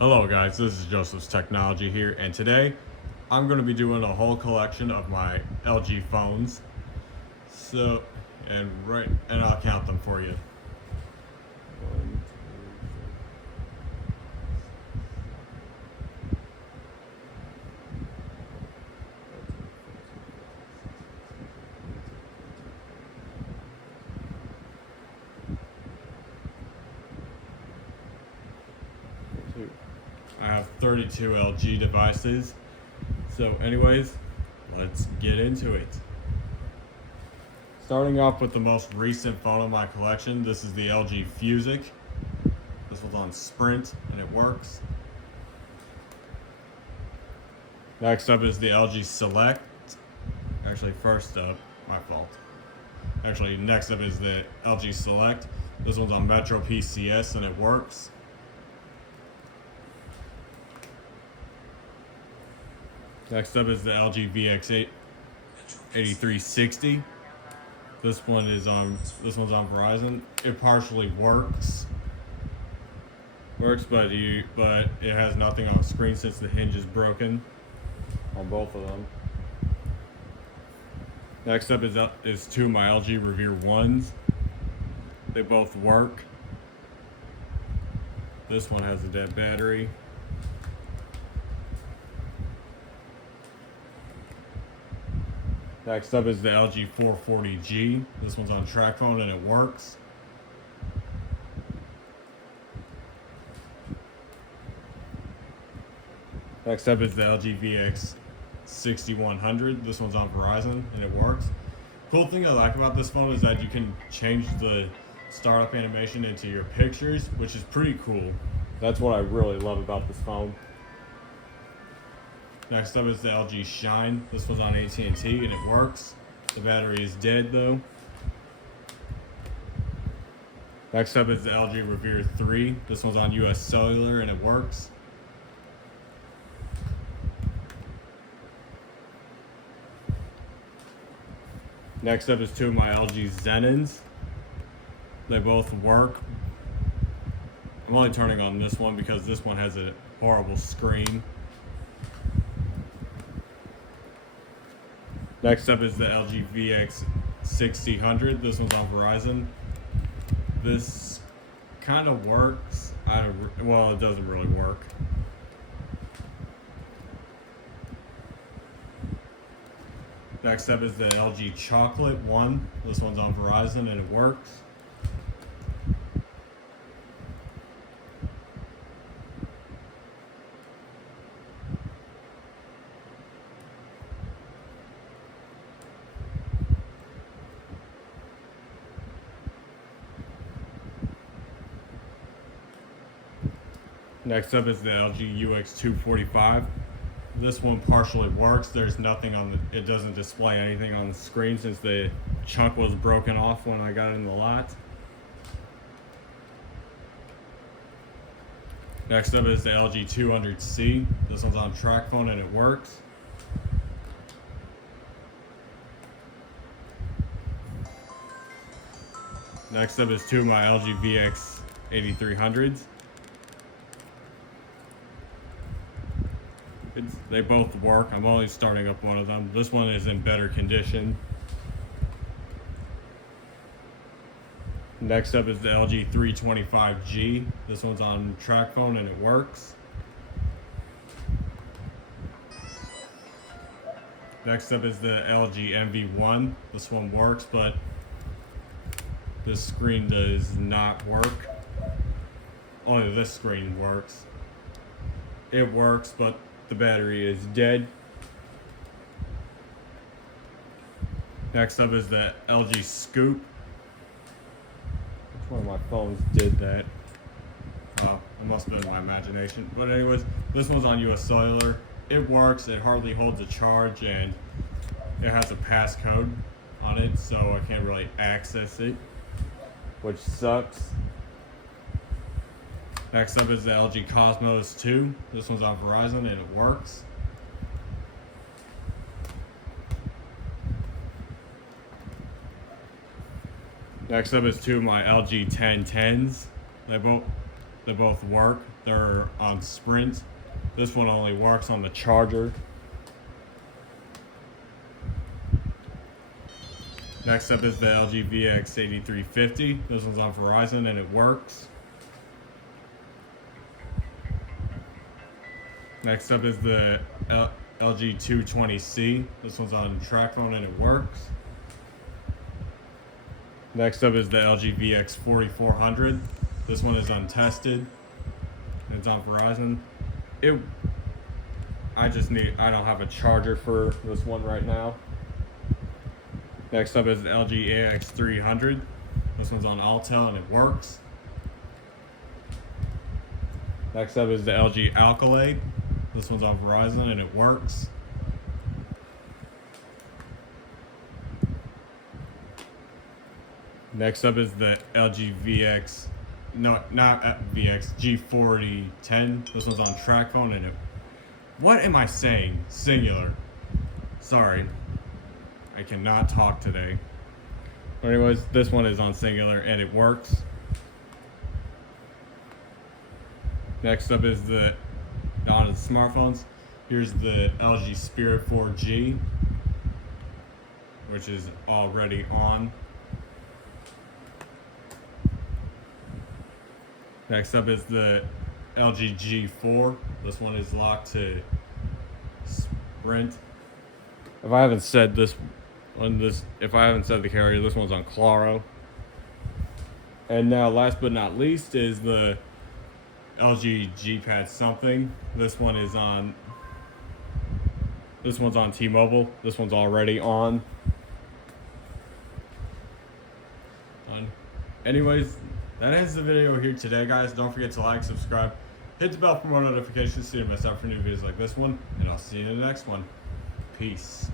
Hello guys, this is Joseph's Technology here, and today I'm going to be doing a whole collection of my LG phones. And I'll count them for you. One, I have 32 LG devices. So anyways, let's get into it. Starting off with the most recent phone in my collection, this is the LG Fusic. This was on Sprint and it works. Next up is the LG Select. Actually, first up, my fault. Actually, next up is the LG Select. This one's on Metro PCS and it works. Next up is the LG VX8360. This one's on Verizon. It partially works, but it has nothing on screen since the hinge is broken on both of them. Next up is two of my LG Revere 1s. They both work. This one has a dead battery. Next up is the LG 440G. This one's on TracFone and it works. Next up is the LG VX6100. This one's on Verizon and it works. Cool thing I like about this phone is that you can change the startup animation into your pictures, which is pretty cool. That's what I really love about this phone. Next up is the LG Shine. This one's on AT&T and it works. The battery is dead though. Next up is the LG Revere 3. This one's on US Cellular and it works. Next up is two of my LG Zenons. They both work. I'm only turning on this one because this one has a horrible screen. Next up is the LG VX6000. This one's on Verizon. This kind of works. Well, it doesn't really work. Next up is the LG Chocolate 1. This one's on Verizon and it works. Next up is the LG UX245. This one partially works. There's nothing it doesn't display anything on the screen since the chunk was broken off when I got it in the lot. Next up is the LG 200C. This one's on TracFone and it works. Next up is two of my LG VX8300s. They both work. I'm only starting up one of them. This one is in better condition. Next up is the LG 325G. This one's on TracFone and it works. Next up is the LG MV1. This one works, but this screen does not work. Only this screen works. It works, but the battery is dead. Next up is the LG Scoop. Which one of my phones did that? Oh, it must have been my imagination. But anyways, this one's on US Cellular. It works, it hardly holds a charge, and it has a passcode on it, so I can't really access it, which sucks. Next up is the LG Cosmos 2. This one's on Verizon and it works. Next up is two of my LG 1010s. They both work. They're on Sprint. This one only works on the charger. Next up is the LG VX8350. This one's on Verizon and it works. Next up is the LG 220C. This one's on TracFone and it works. Next up is the LG VX4400. This one is untested. And it's on Verizon. I don't have a charger for this one right now. Next up is the LG AX300. This one's on Altel and it works. Next up is the LG Alcalade. This one's on Verizon and it works. Next up is the LG VX, not VX, G4010. This one's on TracFone and it, what am I saying? Singular. Sorry. I cannot talk today. But anyways, this one is on Singular and it works. Next up is on the smartphones. Here's the LG Spirit 4G, which is already on. Next up is the LG G4. This one is locked to Sprint. If I haven't said the carrier, this one's on Claro. And now, last but not least, is the LG G-Pad something. This one's on T-Mobile. This one's already on. Anyways, that ends the video here today, guys. Don't forget to like, subscribe, hit the bell for more notifications so you don't miss out for new videos like this one, and I'll see you in the next one. Peace.